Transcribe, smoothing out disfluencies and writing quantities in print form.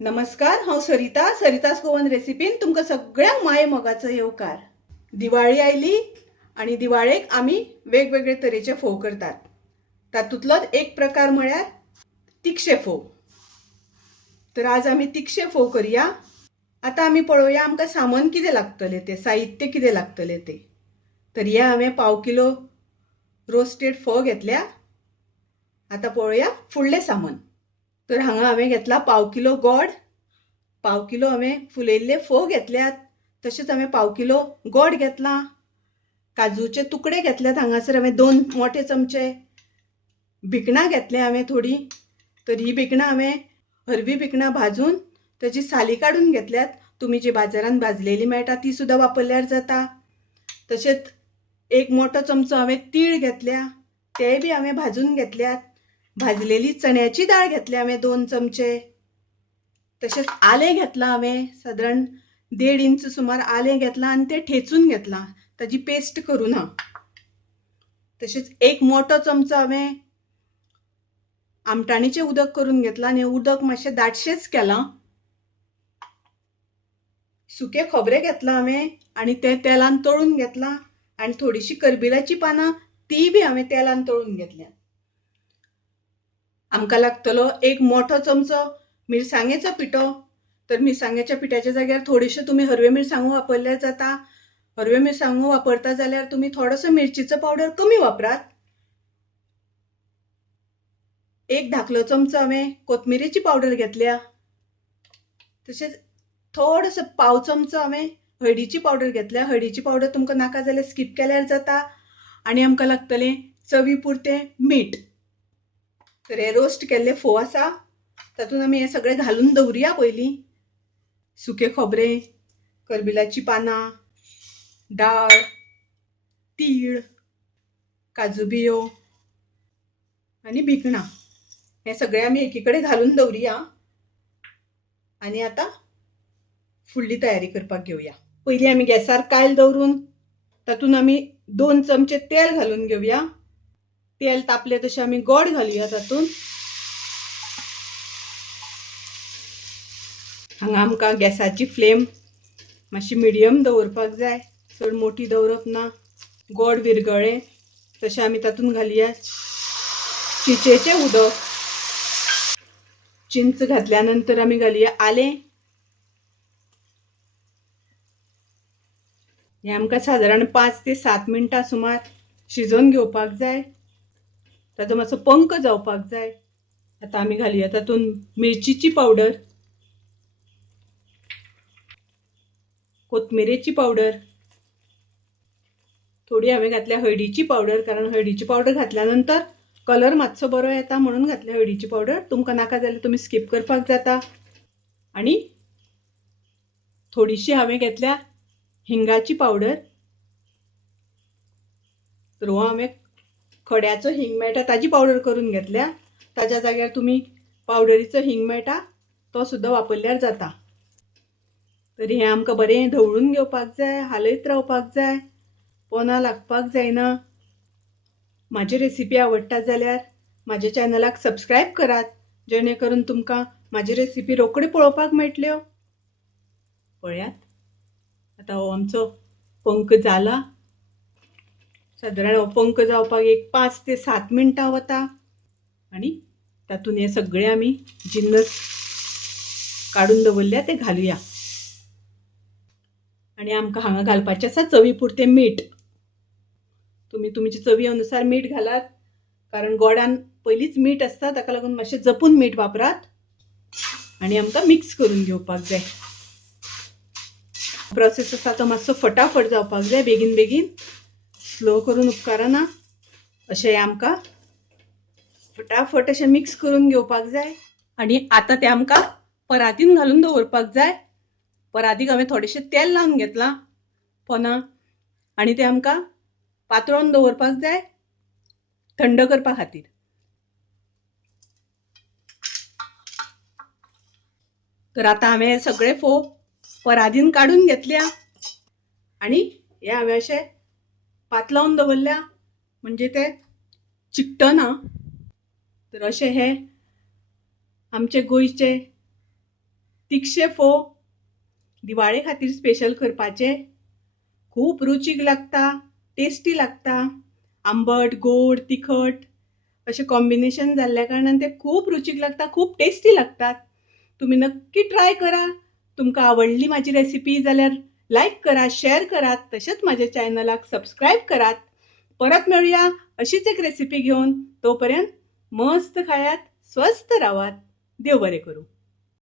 नमस्कार, हांव सरितास गोवन रेसिपीन तुमकां सगळ्यांक माये मोगाचो येवकार। दिवाळी आयली आणि दिवाळेक आमी वेगवेगळे तरेचे फोव करतात। तातूंतलोच एक प्रकार म्हळ्यार तिक्षे फोव। तर आज आमी तिक्षे फोव करूया। आता आमी पळोवया आमकां सामान कितें लागतले ते, साहित्य कितें लागतले ते। तर हे हांवें पाव किलो रोस्टेड फोव घेतल्या। आता पळोवया फुडलें सामान। तर हांगा हांवें घेतला पाव किलो गोड, पाव किलो हांवें फुलयल्ले फोव घेतल्यात, तशेंच हांवें पाव किलो गोड घेतला। काजूचे तुकडे घेतल्यात, हांगासर हांवें 2 मोठे चमचे। भिकणां घेतल्या हांवें थोडी। तर ही भिकणां हांवें हरवी भिकणां भाजून ताची साली काडून घेतल्यात। तुमी जी बाजारांत भाजलेली मेळटा ती सुद्दां वापरल्यार जाता। तशेंच एक मोठो चमचो हांवें तीळ घेतल्या, तेय बी हांवें भाजून घेतल्यात। भाजलेली चण्याची दाळ घेतल्या हांवें 2 चमचे। तशेंच आलें घेतलां हांवें, सादारण 1.5 इंच सुमार आलें घेतलां आनी तें ठेचून घेतलां, ताजी पेस्ट करूं ना। तशेंच एक मोठो चमचो हांवें आमटाणीचें उदक करून घेतलां आनी उदक मातशें दाटशेंच केलां। सुकें खोबरें घेतलां हांवें आनी तें तेलान तळून घेतलां आनी थोडीशी करबिलाची पानां ती बी हांवें तेलान तळून घेतल्या। आमकां लागतलो एक मोठो चमचो मिरसांगेचो पिठो। तर मिरसांगेच्या पिठ्याच्या जाग्यार थोड्योश्यो तुमी हरव्यो मिरसांगो वापरल्यार जाता। हरव्यो मिरसांगो वापरता जाल्यार तुमी थोडोसो मिरचीचो पावडर कमी वापरात। एक धाकलो चमचो हांवें कोथमिरेची पावडर घेतल्या। तशेंच थोडोसो पाव चमचो हांवें हळदीची पावडर घेतल्या। हळदीची पावडर तुमकां नाका जाल्यार स्कीप केल्यार जाता। आनी आमकां लागतलें चवी पुरतें मीठ। तर हे रोस्ट केल्ले फोव आसा, तातूंत आमी हें सगळें घालून दवरुया पयलीं। सुकें खोबरें, करबिलाची पानां, दाळ, तीळ, काजू बियो आनी भिकणां हें सगळें आमी एकी कडेन घालून दवरुया। आनी आतां फुडली तयारी करपाक घेवया। पयलीं आमी गॅसार कायल दवरून तातूंत आमी 2 चमचे तेल घालून घेवया। तेल तापलें तशें आमी गोड घालुया तातूंत। हांगा आमकां गॅसाची फ्लेम मातशी मिडियम दवरपाक जाय, चड मोठी दवरप ना। गोड विरगळ्ळें तशें आमी तातूंत घालुया चिंचेचें उदक। चिंच घातल्या नंतर आमी घालुया आलें। हें आमकां सादारण 5 ते 7 मिनटां सुमार शिजोवन घेवपाक जाय। ताचो मातसो पंख जावपाक जाय। आतां आमी घालुया तातूंत मिरचीची पावडर, कोथमिरेची पावडर, थोडी हांवें घातल्या हळदीची पावडर, कारण हळदीची पावडर घातल्या नंतर कलर मातसो बरो येता म्हणून घातल्या हळदीची पावडर। तुमकां नाका जाल्यार तुमी स्कीप करपाक जाता। आनी थोडीशी हांवें घेतल्या हिंगाची पावडर। तर हो हांवें खड्याचो हिंग मेळटा ताजी पावडर करून घेतल्या। ताच्या जाग्यार तुमी पावडरीचो हिंग मेळटा तो सुद्दां वापरल्यार जाता। तर हें आमकां बरें धवळून घेवपाक जाय, हालयत रावपाक जाय, पोंदां लागपाक जायना। म्हाजी रेसिपी आवडटा जाल्यार म्हाज्या चॅनलाक सबस्क्रायब करात, जेणे करून तुमकां म्हाजी रेसिपी रोखडी पळोवपाक मेळटल्यो। पळयात आतां हो आमचो पंख जाला। सादारण हो पंख जावपाक एक 5 ते 7 मिनटां वता। आनी तातूंत हे सगळे आमी जिन्नस काडून दवरल्या ते घालुया। आनी आमकां हांगा घालपाचें आसा चवी पुरतें मीठ। तुमी तुमचे चवी अनुसार मीठ घालात, कारण गोडान पयलींच मीठ आसता, ताका लागून मातशें जपून मीठ वापरात। आनी आमकां मिक्स करून घेवपाक जाय। प्रोसेस आसा तो मातसो फटाफट जावपाक जाय, बेगीन बेगीन। स्लो करून उपकारना। अशें आमकां फटाफट अशें मिक्स करून घेवपाक जाय। आनी आतां तें आमकां परातीन घालून दवरपाक जाय। परातीक हांवें थोडेशें तेल लावन घेतलां पोंदां, आनी तें आमकां पातळोवन दवरपाक जाय थंड करपा खातीर। तर आतां हांवें हे सगळे फोव परातीन काडून घेतल्या आनी हे हांवें अशें पातलावन दवरल्या, म्हणजे ते चिकटना। तर अशें हे आमचे गोंयचे तिखशे फोव दिवाळे खातीर स्पेशल करपाचे. खूप रुचीक लागता, टेस्टी लागता. आंबट, गोड, तिखट अशें कॉम्बिनेशन जाल्ल्या कारणान ते खूप रुचीक लागता, खूप टेस्टी लागतात. तुम्ही नक्की ट्राय करा. तुमकां आवडली माझी रेसिपी जाल्यार लाईक करा, शेअर करात, तसेच माझ्या चॅनलाक सबस्क्राईब करात. परत मिळूया अशीच एक रेसिपी घेऊन. तोपर्यंत मस्त खायात, स्वस्त राहात. देव बरें करूं.